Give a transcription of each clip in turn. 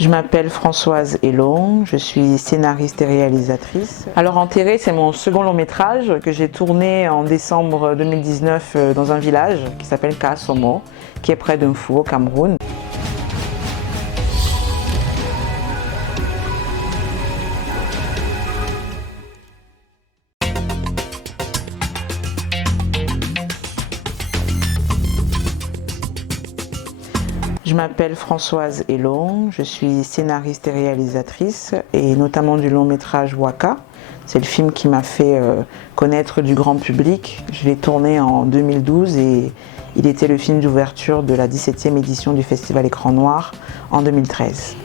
Je m'appelle Françoise Elong, je suis scénariste et réalisatrice. Alors Enterré, c'est mon second long métrage que j'ai tourné en décembre 2019 dans un village qui s'appelle Kaasomo, qui est près d'Mfou au Cameroun. Je m'appelle Françoise Elong, je suis scénariste et réalisatrice, et notamment du long métrage Waka. C'est le film qui m'a fait connaître du grand public. Je l'ai tourné en 2012 et il était le film d'ouverture de la 17e édition du Festival Écran Noir en 2013.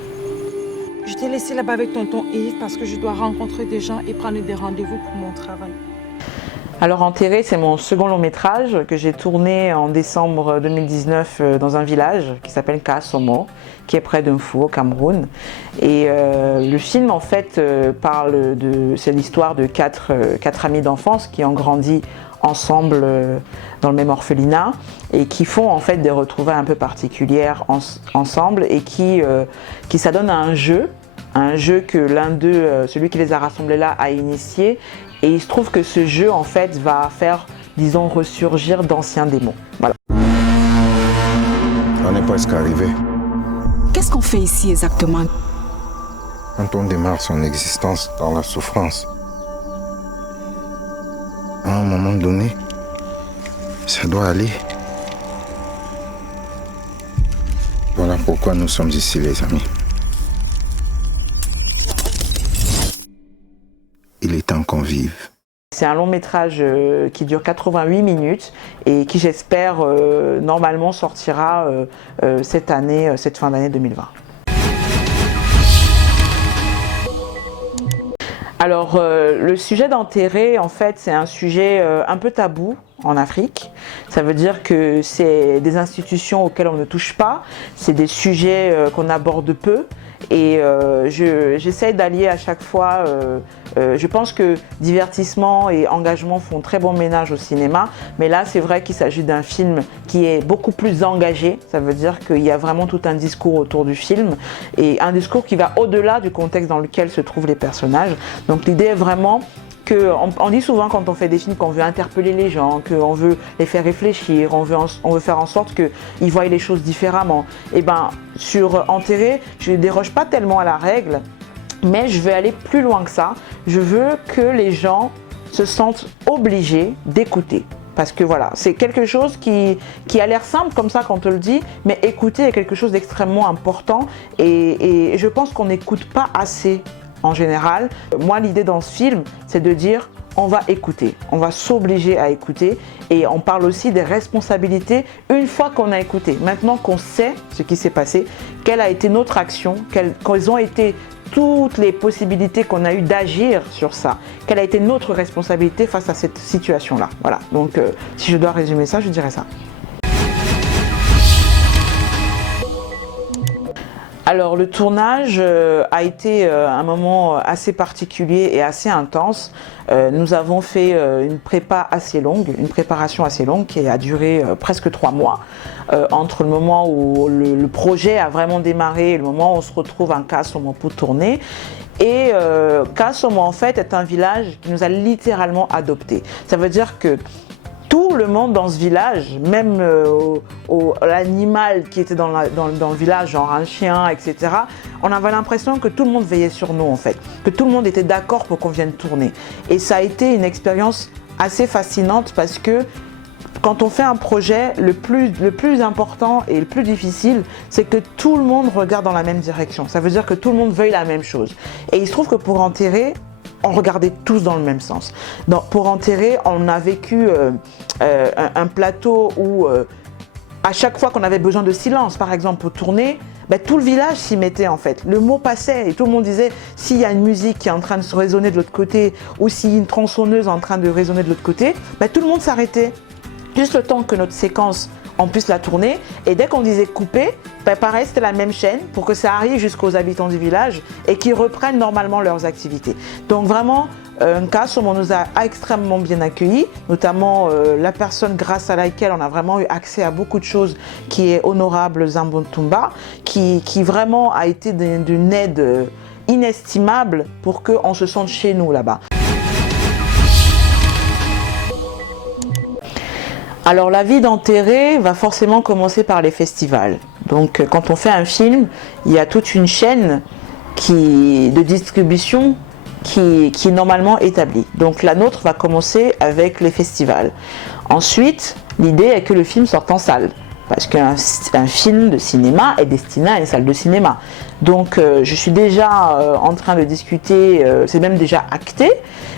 Je t'ai laissé là-bas avec tonton Yves parce que je dois rencontrer des gens et prendre des rendez-vous pour mon travail. Alors Enterré, c'est mon second long métrage que j'ai tourné en décembre 2019 dans un village qui s'appelle Kaasomo, qui est près d'Mfou au Cameroun. Et le film en fait c'est l'histoire de quatre amis d'enfance qui ont grandi ensemble dans le même orphelinat et qui font en fait des retrouvailles un peu particulières ensemble et qui s'adonnent à un jeu que l'un d'eux, celui qui les a rassemblés là, a initié. Et il se trouve que ce jeu, en fait, va faire, disons, ressurgir d'anciens démons. Voilà. On est presque arrivé. Qu'est-ce qu'on fait ici exactement? Quand on démarre son existence dans la souffrance, à un moment donné, ça doit aller. Voilà pourquoi nous sommes ici, les amis. Il est temps qu'on vive. C'est un long métrage qui dure 88 minutes et qui, j'espère, normalement sortira cette fin d'année 2020. Alors, le sujet d'Enterré, en fait, c'est un sujet un peu tabou en Afrique. Ça veut dire que c'est des institutions auxquelles on ne touche pas, c'est des sujets qu'on aborde peu. Et j'essaie d'allier à chaque fois, je pense que divertissement et engagement font très bon ménage au cinéma, mais là c'est vrai qu'il s'agit d'un film qui est beaucoup plus engagé, ça veut dire qu'il y a vraiment tout un discours autour du film, et un discours qui va au-delà du contexte dans lequel se trouvent les personnages. Donc l'idée est vraiment on dit souvent quand on fait des films qu'on veut interpeller les gens, qu'on veut les faire réfléchir, on veut faire en sorte qu'ils voient les choses différemment. Et bien sur Enterré, je ne déroge pas tellement à la règle, mais je vais aller plus loin que ça. Je veux que les gens se sentent obligés d'écouter. Parce que voilà, c'est quelque chose qui a l'air simple comme ça quand on te le dit, mais écouter est quelque chose d'extrêmement important et je pense qu'on n'écoute pas assez. En général, moi l'idée dans ce film, c'est de dire on va écouter, on va s'obliger à écouter et on parle aussi des responsabilités une fois qu'on a écouté. Maintenant qu'on sait ce qui s'est passé, quelle a été notre action, quelles ont été toutes les possibilités qu'on a eues d'agir sur ça, quelle a été notre responsabilité face à cette situation-là. Voilà, donc si je dois résumer ça, je dirais ça. Alors le tournage a été un moment assez particulier et assez intense. Nous avons fait une préparation assez longue qui a duré presque 3 mois. Entre le moment où le projet a vraiment démarré et le moment où on se retrouve en Kaasomo pour tourner. Et Kaasomo en fait est un village qui nous a littéralement adoptés. Ça veut dire que tout le monde dans ce village, même l'animal qui était dans le village, genre un chien, etc., on avait l'impression que tout le monde veillait sur nous en fait, que tout le monde était d'accord pour qu'on vienne tourner. Et ça a été une expérience assez fascinante parce que quand on fait un projet, le plus important et le plus difficile, c'est que tout le monde regarde dans la même direction. Ça veut dire que tout le monde veuille la même chose. Et il se trouve que pour Enterré, on regardait tous dans le même sens. Pour Enterré, on a vécu un plateau où à chaque fois qu'on avait besoin de silence, par exemple, pour tourner, tout le village s'y mettait en fait. Le mot passait et tout le monde disait s'il y a une musique qui est en train de se résonner de l'autre côté ou s'il y a une tronçonneuse en train de résonner de l'autre côté, tout le monde s'arrêtait. Juste le temps que notre séquence on puisse la tourner. Et dès qu'on disait couper, ben pareil, c'était la même chaîne pour que ça arrive jusqu'aux habitants du village et qu'ils reprennent normalement leurs activités. Donc vraiment, Nkasom, on nous a extrêmement bien accueillis, notamment la personne grâce à laquelle on a vraiment eu accès à beaucoup de choses, qui est Honorable Zambontumba, qui vraiment a été d'une aide inestimable pour qu'on se sente chez nous là-bas. Alors la vie d'enterré va forcément commencer par les festivals. Donc quand on fait un film, il y a toute une chaîne de distribution qui est normalement établie. Donc la nôtre va commencer avec les festivals. Ensuite, l'idée est que le film sorte en salle. Parce qu'un film de cinéma est destiné à une salle de cinéma. Donc je suis déjà en train de discuter, c'est même déjà acté.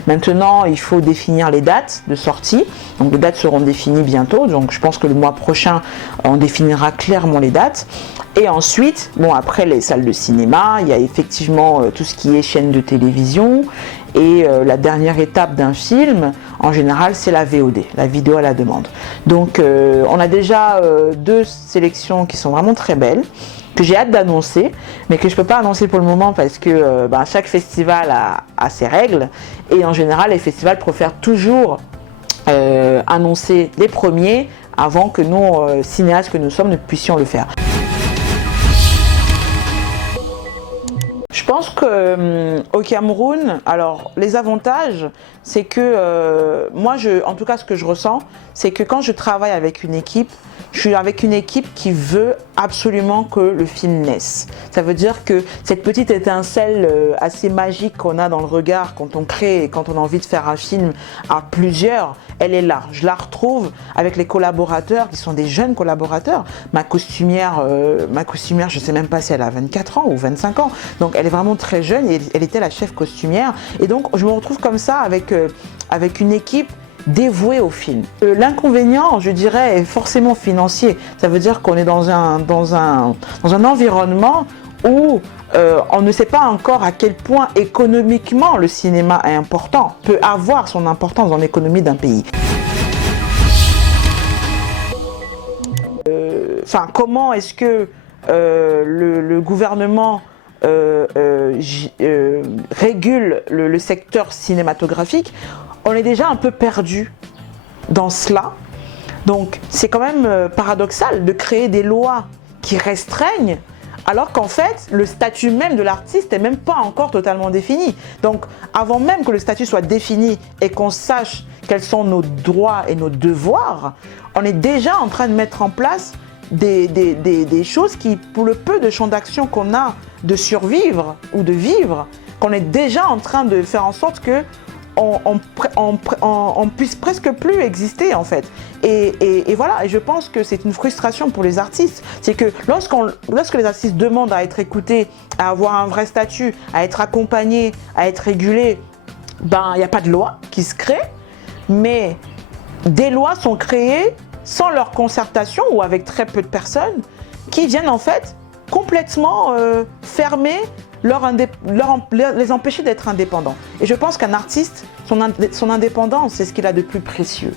Maintenant, il faut définir les dates de sortie. Donc les dates seront définies bientôt. Donc je pense que le mois prochain, on définira clairement les dates. Et ensuite, bon, après les salles de cinéma, il y a effectivement tout ce qui est chaîne de télévision. Et la dernière étape d'un film, en général, c'est la VOD, la vidéo à la demande. Donc on a déjà 2 sélections qui sont vraiment très belles, que j'ai hâte d'annoncer, mais que je ne peux pas annoncer pour le moment parce que chaque festival a ses règles. Et en général, les festivals préfèrent toujours annoncer les premiers avant que nous, cinéastes que nous sommes, ne puissions le faire. Je pense qu'au Cameroun, alors les avantages, c'est que moi, en tout cas ce que je ressens, c'est que quand je travaille avec une équipe, je suis avec une équipe qui veut absolument que le film naisse. Ça veut dire que cette petite étincelle assez magique qu'on a dans le regard quand on crée et quand on a envie de faire un film à plusieurs, elle est là. Je la retrouve avec les collaborateurs qui sont des jeunes collaborateurs. Ma costumière, je ne sais même pas si elle a 24 ans ou 25 ans. Donc elle est vraiment très jeune et elle était la chef costumière. Et donc je me retrouve comme ça avec une équipe dévouée au film. L'inconvénient, je dirais, est forcément financier. Ça veut dire qu'on est dans un environnement où on ne sait pas encore à quel point économiquement le cinéma est important, peut avoir son importance dans l'économie d'un pays. Comment est-ce que le gouvernement régule le secteur cinématographique? On est déjà un peu perdu dans cela. Donc c'est quand même paradoxal de créer des lois qui restreignent alors qu'en fait le statut même de l'artiste n'est même pas encore totalement défini. Donc avant même que le statut soit défini et qu'on sache quels sont nos droits et nos devoirs, on est déjà en train de mettre en place des choses qui, pour le peu de champ d'action qu'on a de survivre ou de vivre, qu'on est déjà en train de faire en sorte que on puisse presque plus exister en fait. Et voilà, et je pense que c'est une frustration pour les artistes. C'est que lorsque les artistes demandent à être écoutés, à avoir un vrai statut, à être accompagnés, à être régulés, il n'y a pas de loi qui se crée, mais des lois sont créées sans leur concertation ou avec très peu de personnes qui viennent en fait complètement fermer les empêcher d'être indépendants. Et je pense qu'un artiste, son indépendance, c'est ce qu'il a de plus précieux.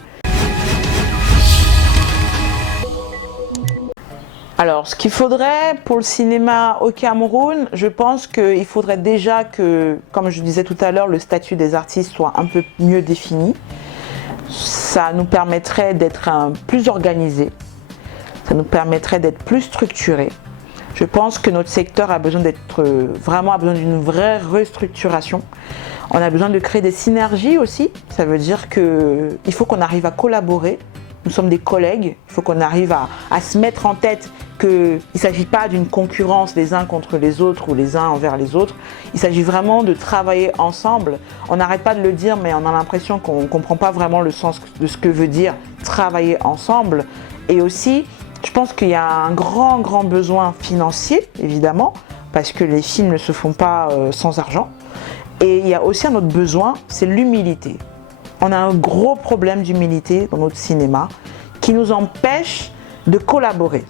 Alors, ce qu'il faudrait pour le cinéma au Cameroun, je pense qu'il faudrait déjà que, comme je disais tout à l'heure, le statut des artistes soit un peu mieux défini. Ça nous permettrait d'être plus organisés, ça nous permettrait d'être plus structurés. Je pense que notre secteur a besoin d'une vraie restructuration. On a besoin de créer des synergies aussi. Ça veut dire qu'il faut qu'on arrive à collaborer. Nous sommes des collègues. Il faut qu'on arrive à se mettre en tête qu'il ne s'agit pas d'une concurrence les uns contre les autres ou les uns envers les autres. Il s'agit vraiment de travailler ensemble. On n'arrête pas de le dire, mais on a l'impression qu'on ne comprend pas vraiment le sens de ce que veut dire travailler ensemble. Et aussi, je pense qu'il y a un grand besoin financier, évidemment, parce que les films ne se font pas sans argent. Et il y a aussi un autre besoin, c'est l'humilité. On a un gros problème d'humilité dans notre cinéma qui nous empêche de collaborer.